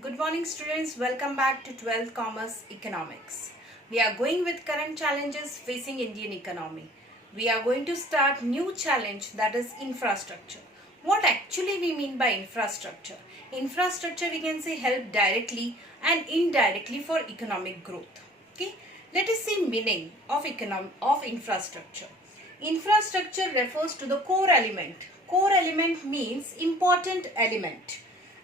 Good morning students, welcome back to 12th Commerce Economics. We are going with current challenges facing Indian economy. We are going to start new challenge, that is infrastructure. What actually we mean by infrastructure? Infrastructure we can say help directly and indirectly for economic growth. Okay, let us see meaning of infrastructure. Infrastructure refers to the core element. Core element means important element,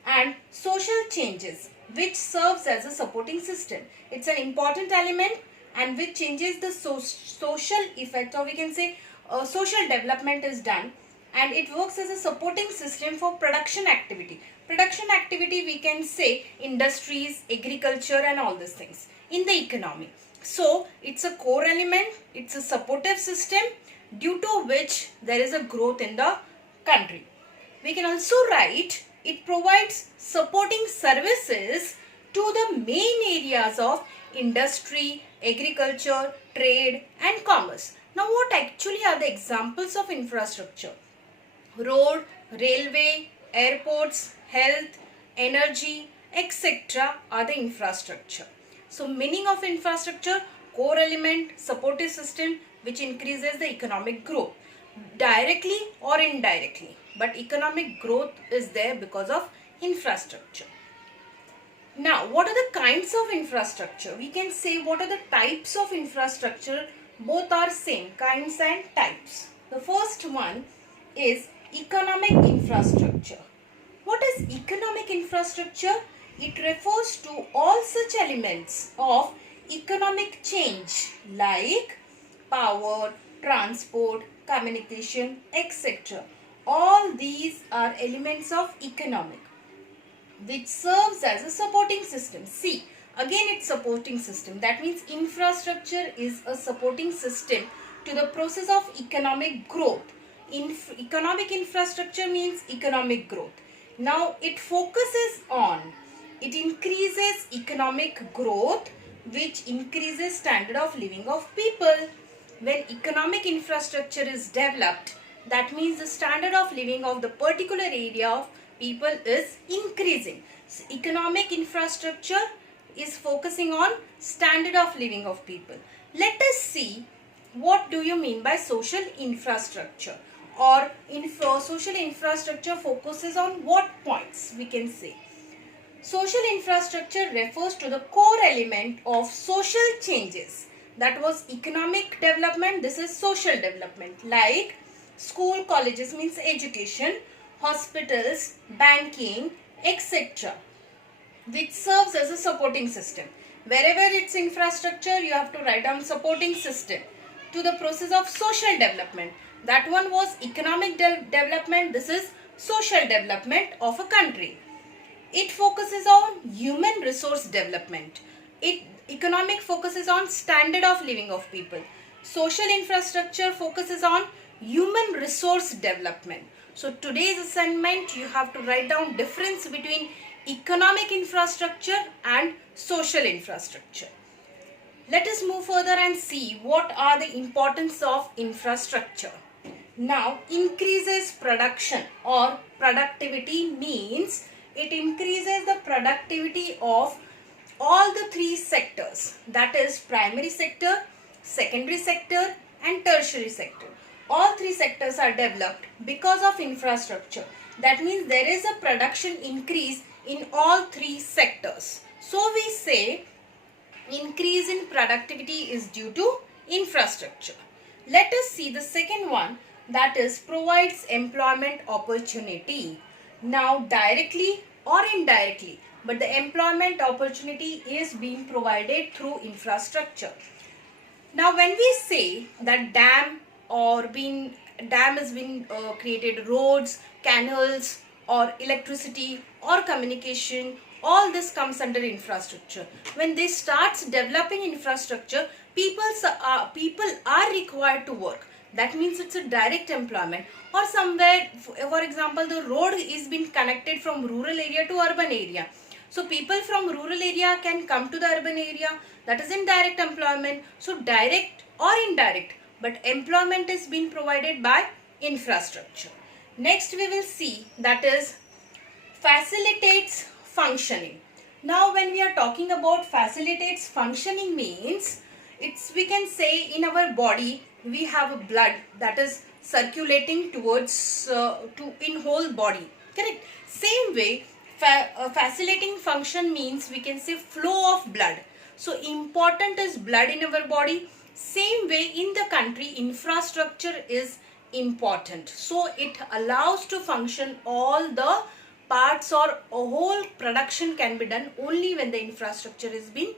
and social changes which serves as a supporting system. It's an important element and which changes the social effect, or we can say social development is done, and it works as a supporting system for production activity. Production activity we can say industries, agriculture and all these things in the economy. So it's a core element, it's a supportive system due to which there is a growth in the country. We can also write it provides supporting services to the main areas of industry, agriculture, trade and commerce. Now what actually are the examples of infrastructure? Road, railway, airports, health, energy, etc. are the infrastructure. So meaning of infrastructure, core element, supportive system which increases the economic growth directly or indirectly. But economic growth is there because of infrastructure. Now, what are the kinds of infrastructure? We can say what are the types of infrastructure. Both are same, kinds and types. The first one is economic infrastructure. What is economic infrastructure? It refers to all such elements of economic change like power, transport, communication, etc. All these are elements of economic which serves as a supporting system. See, again it's supporting system. That means infrastructure is a supporting system to the process of economic growth. Economic infrastructure means economic growth. Now it focuses on, it increases economic growth which increases standard of living of people. When economic infrastructure is developed, that means the standard of living of the particular area of people is increasing. So economic infrastructure is focusing on standard of living of people. Let us see what do you mean by social infrastructure, or social infrastructure focuses on what points we can say. Social infrastructure refers to the core element of social changes. That was economic development, this is social development, like school, colleges means education, hospitals, banking, etc. which serves as a supporting system. Wherever it's infrastructure, you have to write down supporting system to the process of social development. That one was economic development, this is social development of a country. It focuses on human resource development. Economic focuses on standard of living of people. Social infrastructure focuses on human resource development. So today's assignment, you have to write down difference between economic infrastructure and social infrastructure. Let us move further and see what are the importance of infrastructure. Now, increases production or productivity means it increases the productivity of all the three sectors, that is primary sector, secondary sector and tertiary sector. All three sectors are developed because of infrastructure. That means there is a production increase in all three sectors. So we say increase in productivity is due to infrastructure. Let us see the second one, that is provides employment opportunity. Now directly or indirectly, but the employment opportunity is being provided through infrastructure. Now when we say that dam has been created, roads, canals or electricity or communication, all this comes under infrastructure. When they starts developing infrastructure, people are required to work. That means it's a direct employment. Or somewhere, for example, the road is being connected from rural area to urban area. So people from rural area can come to the urban area. That is indirect employment. So direct or indirect, but employment is being provided by infrastructure. Next we will see, that is facilitates functioning. Now when we are talking about facilitates functioning means, we can say in our body we have a blood that is circulating towards to in whole body, correct? Same way facilitating function means we can say flow of blood. So important is blood in our body. Same way in the country infrastructure is important, so it allows to function all the parts, or a whole production can be done only when the infrastructure is being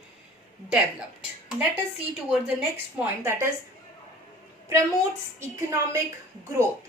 developed. Let us see towards the next point, that is promotes economic growth.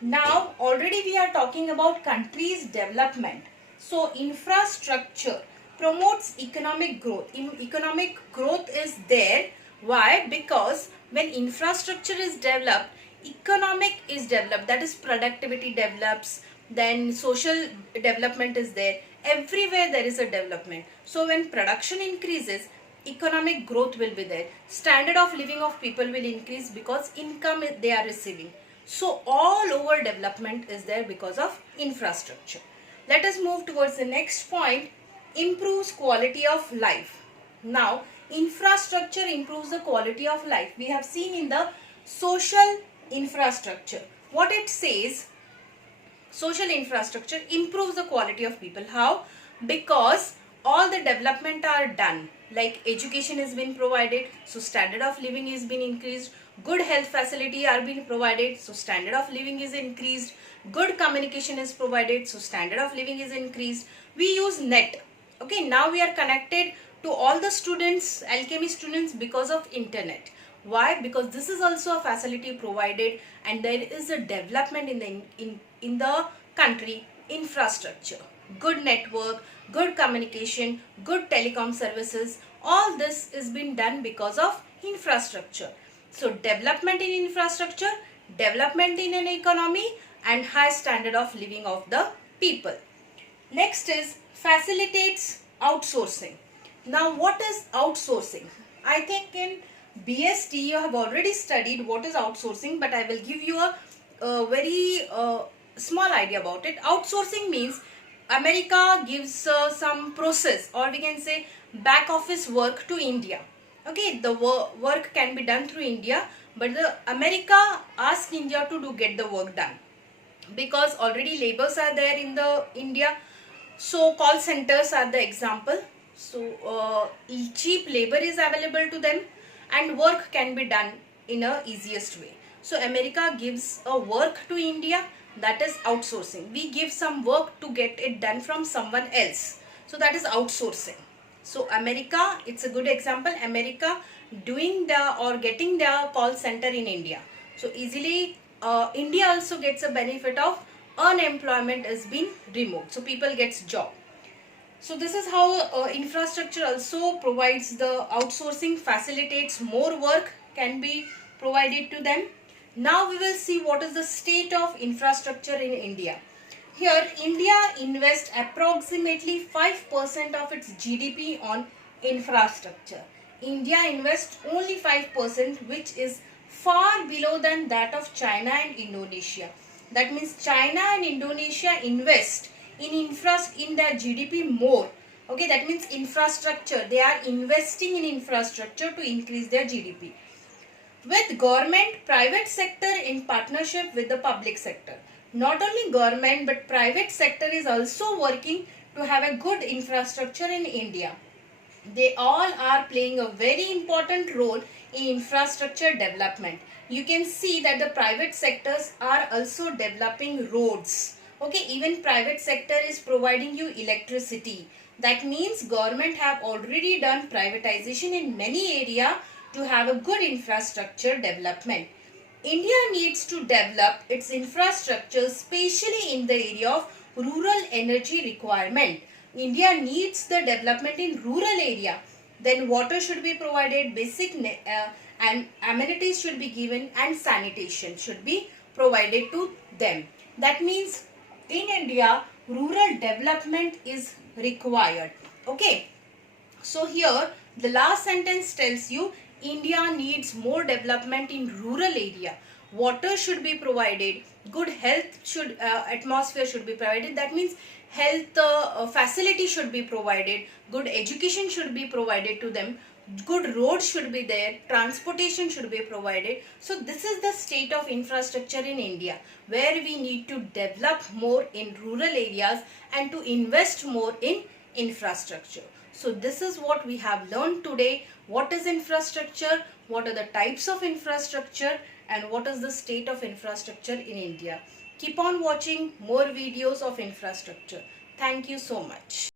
Now already we are talking about country's development. So infrastructure promotes economic growth. Economic growth is there. Why? Because when infrastructure is developed, economic is developed, that is productivity develops, then social development is there. Everywhere there is a development. So when production increases, economic growth will be there. Standard of living of people will increase because income they are receiving. So all over development is there because of infrastructure. Let us move towards the next point, improves quality of life. Now infrastructure improves the quality of life. We have seen in the social infrastructure what it says. Social infrastructure improves the quality of people. How? Because all the development are done, like education has been provided, so standard of living is been increased. Good health facility are being provided, so standard of living is increased. Good communication is provided, so standard of living is increased. We use net. Okay, now we are connected to all the students, alchemy students, because of internet. Why? Because this is also a facility provided, and there is a development in the country. Infrastructure, good network, good communication, good telecom services, all this is been done because of infrastructure. So development in infrastructure, development in an economy, and high standard of living of the people. Next is facilitates outsourcing. Now what is outsourcing? I think in BST you have already studied what is outsourcing, but I will give you a very small idea about it. Outsourcing means America gives some process, or we can say back office work, to India. Okay, the work can be done through India, but the America asks India to get the work done, because already labors are there in the India. So call centers are the example. So cheap labor is available to them, and work can be done in a easiest way. So America gives a work to India, that is outsourcing. We give some work to get it done from someone else, so that is outsourcing. So America, it's a good example. America doing the or getting the call center in India. So easily India also gets a benefit of unemployment is being removed, so people gets job. So this is how infrastructure also provides the outsourcing, facilitates more work can be provided to them. Now we will see what is the state of infrastructure in India. Here India invests approximately 5% of its GDP on infrastructure. India invests only 5%, which is far below than that of China and Indonesia. That means China and Indonesia invest in their GDP more. Okay, that means infrastructure. They are investing in infrastructure to increase their GDP. With government, private sector in partnership with the public sector. Not only government but private sector is also working to have a good infrastructure in India. They all are playing a very important role in infrastructure development. You can see that the private sectors are also developing roads. Okay, even private sector is providing you electricity. That means government have already done privatization in many areas to have a good infrastructure development. India needs to develop its infrastructure, especially in the area of rural energy requirement. India needs the development in rural area. Then water should be provided, basic and amenities should be given, and sanitation should be provided to them. That means in India, rural development is required. Okay. So here the last sentence tells you India needs more development in rural area. Water should be provided. Good health atmosphere should be provided. That means health facility should be provided, good education should be provided to them, good roads should be there, transportation should be provided. So this is the state of infrastructure in India, where we need to develop more in rural areas and to invest more in infrastructure. So this is what we have learned today. What is infrastructure, what are the types of infrastructure, and what is the state of infrastructure in India. Keep on watching more videos of infrastructure. Thank you so much.